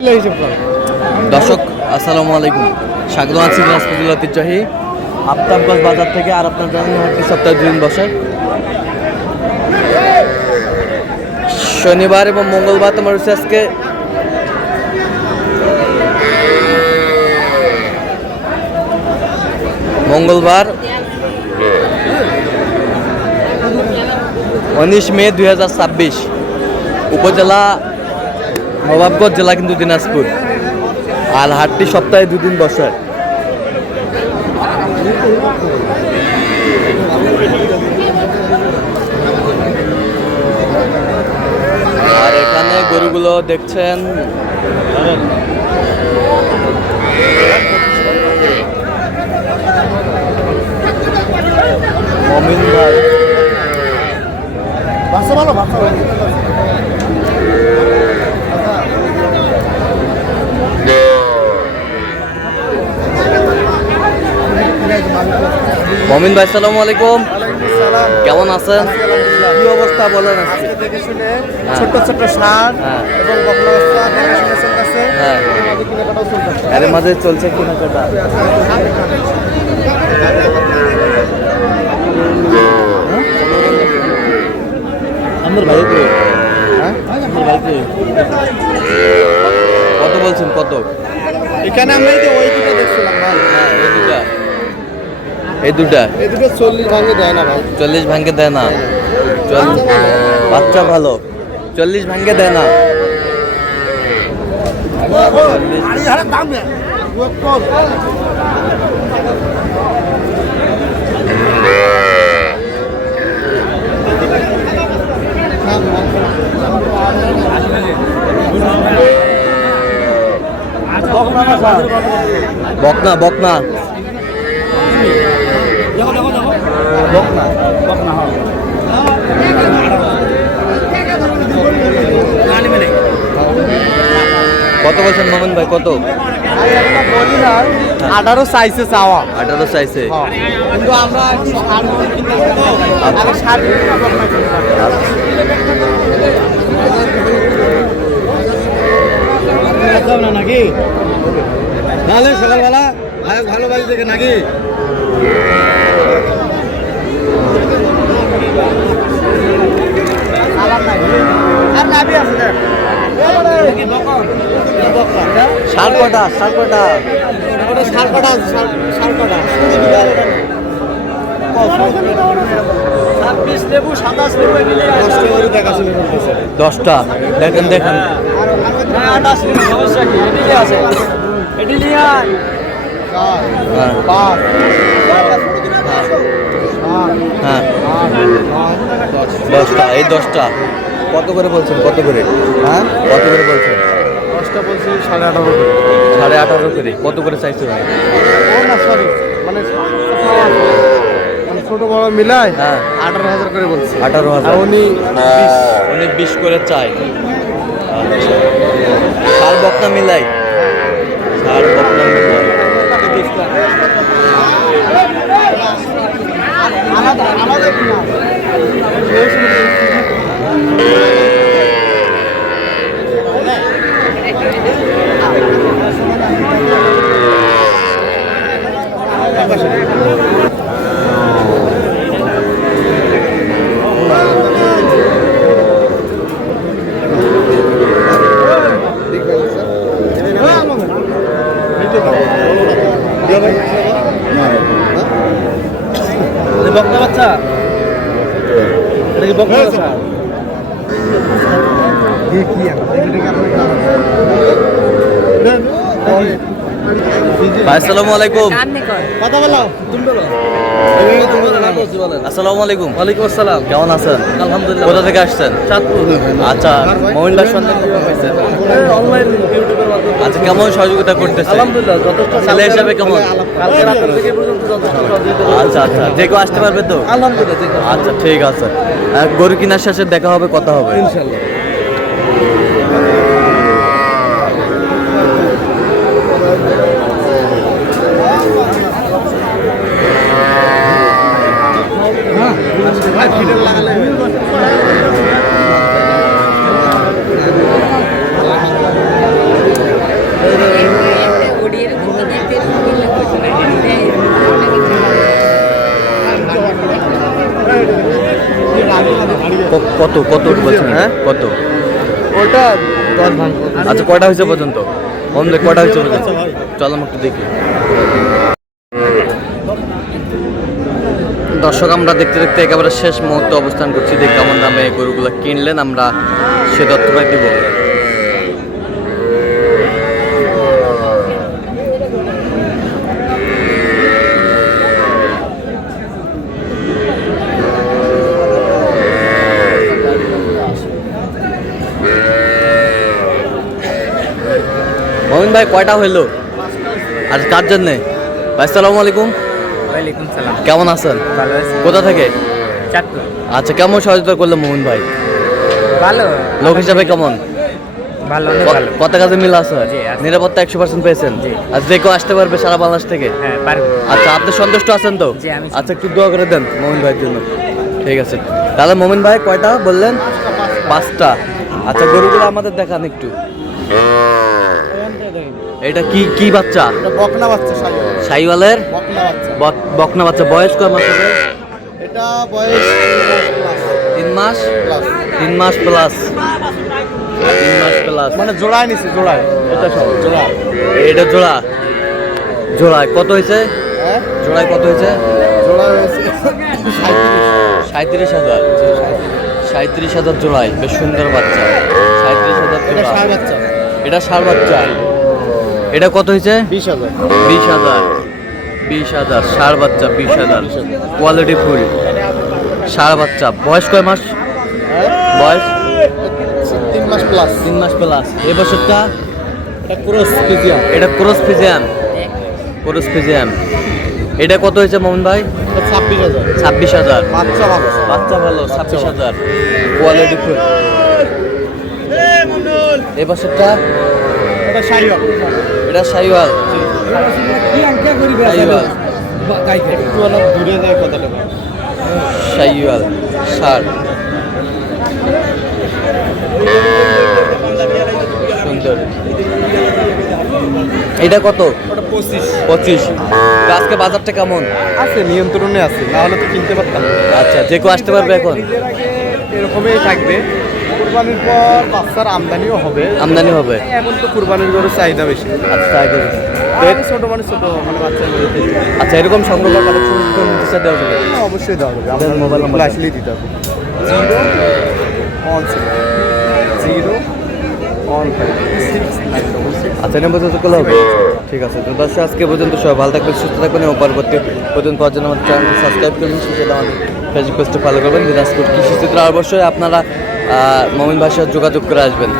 দর্শক আসসালামু আলাইকুম, স্বাগত আছি দিনাজপুর ঐতিহ্যবাহী আফতাবগঞ্জ বাজার থেকে। আর আপনার জানানো হাটটি সপ্তাহে 2 দিন বসে, শনিবার এবং মঙ্গলবার। তোমার হচ্ছে আজকে মঙ্গলবার 19 মে 2026, উপজেলা নবাবগঞ্জ, জেলা কিন্তু দিনাজপুর। আর হাটটি সপ্তাহে 2 দিন বসে। আর এখানে গরুগুলো দেখছেন, মমিন ভাই মমিন ভাই, আসসালামু আলাইকুম। কেমন আছেন? কি অবস্থা বলেন? দেখে শুনে ছোট ছোট সার এবং বকলা বাচ্চা দেখে শুনে চলতেছে। এর মাঝে চলছে কেনাকাটা। আমার ভাই কত বলছেন? কত? এখানে আমরা এই যে ওই দুটো দেখছিলাম ভাই। হ্যাঁ, এই দুটা 40 ভাঙে দেয় না ভাই। 40 ভাঙ্গে দেয় না। বাচ্চা ভালো, 40 ভাঙ্গে দেয় না। বকনা বকনা কত বলছেন মোমিন ভাই? কত? 18 চাইছে চাওয়া, 18 চাইছে। কিন্তু আমরা একটু সার কিনতে আর সার না নাকি ভালো সকালবেলা ভালো বাড়ি থেকে নাকি শাল কটা? শাল কটা? সার কটা 10টা দেখেন দেখেন। হ্যাঁ, 10টা। এই 10টা কত করে বলছেন? কত করে? হ্যাঁ, কত করে বলছেন? 10টা বলছি 18.5 করে। 18.5 করে। কত করে চাইছে ভাই? না সরি, মানে ছোট বড় মিলায় হ্যাঁ 18,000 করে বলছি। 18,000। আর উনি 20 করে চাই। শাল বকনা মিলাই, শাল বকনা মিলাই। আমাদের কিনা বকনা বাচ্চা, এটা কি বকনা বাচ্চা? ভাই আসসালামু আলাইকুম। কথা বলো, তুমি বলো। আসসালামু আলাইকুম। ওয়ালাইকুম আসসালাম। কেমন আছেন? আলহামদুলিল্লাহ। কোথা থেকে আসছেন? চাঁদপুর। আচ্ছা, মোমিন ভাই সন্ধান কখন পাইছেন? অনলাইন ইউটিউবের মাধ্যমে। আচ্ছা, কেমন সহযোগিতা করতেছে? আলহামদুলিল্লাহ, যথেষ্ট ছেলে হিসাবে কেমন? কালকে রাত থেকে পর্যন্ত যথেষ্ট সহযোগিতা করেছে। আচ্ছা আচ্ছা, যে কেউ আসতে পারবে তো? আলহামদুলিল্লাহ, ঠিক আছে। আচ্ছা ঠিক আছে। গরু কিনার শেষে দেখা হবে, কথা হবে ইনশাআল্লাহ। কত কত বলছেন? হ্যাঁ? কত? ওটা 10 ভাঙবো। আচ্ছা কয়টা হয়েছে পর্যন্ত? মোমিন ভাই কয়টা হয়েছে পর্যন্ত? চলো আমি একটু দেখি। দর্শক আমরা দেখতে দেখতে একেবারে শেষ মুহূর্তে অবস্থান করছি, যে কেমন দামে এই গরুগুলো কিনলেন আমরা সে তথ্যটাই দিব। মোমিন ভাই কয়টা হইলো আর কার জন্যে? ভাই আসসালামু আলাইকুম, ওয়ালাইকুম সালাম। কেমন আছেন? ভালো আছি। কোথা থেকে? চাঁদপুর। আচ্ছা কেমন সহযোগিতা করলো মোমিন ভাই? ভালো। লোক হিসাবে কেমন? ভালো, অনেক ভালো। কত কাজে মিল আছে? জি, আছে। নিরাপত্তা 100% পেয়েছেন? জি। আর যে কেউ আসতে পারবে সারা বাংলাদেশ থেকে? হ্যাঁ, পারবো। আচ্ছা আপনি সন্তুষ্ট আছেন তো? জি, আমি আচ্ছা একটু দোয়া করে দেন মোমিন ভাইয়ের জন্য। ঠিক আছে তাহলে মোমিন ভাই কয়টা বললেন? 5টা। আচ্ছা গরুগুলো আমাদের দেখান একটু। এটা কি কি বাচ্চা? এটা বকনা বাচ্চা শাহিওয়াল। শাহিওয়ালের বকনা বাচ্চা। বকনা বাচ্চা। বয়স কয় মাস হবে? এটা বয়স 3 মাস। প্লাস। 3 মাস প্লাস। 3 মাস প্লাস। মানে জোড়ায় নিছি, জোড়ায়। এটা সব জোড়া। এটা জোড়া। জোড়ায় কত হয়েছে? হ্যাঁ? জোড়ায় কত হয়েছে? জোড়া হয়েছে 37। 37,000। 37,000 জোড়ায়, বেশ সুন্দর বাচ্চা। 37,000 এটা জোড়া। ষাঁড় বাচ্চা। এটা ষাঁড় বাচ্চা। এটা কত হয়েছে? 20,000। 20,000। 20,000 ষাঁড় বাচ্চা। 20,000 কোয়ালিটি ফুল ষাঁড় বাচ্চা। বয়স কয় মাস? হ্যাঁ? বয়স 3 মাস প্লাস। 3 মাস প্লাস। এই বছরটা এটা ক্রস ফিজিয়াম। এটা ক্রস ফিজিয়াম। ক্রস ফিজিয়াম। এটা কত হয়েছে মোহন ভাই? এটা 26,000। 26,000। বাচ্চা ভালো। বাচ্চা ভালো। 26,000 কোয়ালিটি ফুল। এই বছরটা এটা শাহিওয়াল। এটা শাহিওয়াল। শাহিওয়াল। একটু অনেক দূরে যায় কথাটা। শাহিওয়াল ষাঁড়। সুন্দর। এটা কত? ওটা 25। 25। তো আজকে বাজারটা কেমন? আছে, নিয়ন্ত্রণে আছে, না হলে তো কিনতে পারতাম না। আচ্ছা যে কেউ আসতে পারবে এখন? ঈদের আগে এরকমই থাকবে। কুরবানির পর বাচ্চার আমদানিও হবে। আমদানি হবে। এখন তো কুরবানির গরুর চাহিদা বেশি। আচ্ছা তাই দেবে। আর ছোট মানে ছোট মানে বাচ্চার গরুতে আচ্ছা এরকম সংগ্রহ কালেকশন নিতে দেওয়া যাবে? অবশ্যই দেওয়া হবে। আপনার আপনার মোবাইল মোবাইল নাম্বার আসলেই দিতে হবে। 016 আচ্ছা এটা পর্যন্ত করলে হবে? ঠিক আছে তো দর্শক আজকে পর্যন্ত সবাই ভালো থাকবেন, সুস্থ থাকবেন এবং পরবর্তী পর্যন্ত পাওয়ার জন্য আমার চ্যানেল সাবস্ক্রাইব করবেন, সেটা আমাদের ফেসবুক পেজটা ফলো করবেন। দিনাজপুর কৃষি চিত্র অবশ্যই আপনারা মমিন ভাইয়ের সাথে যোগাযোগ করে আসবেন।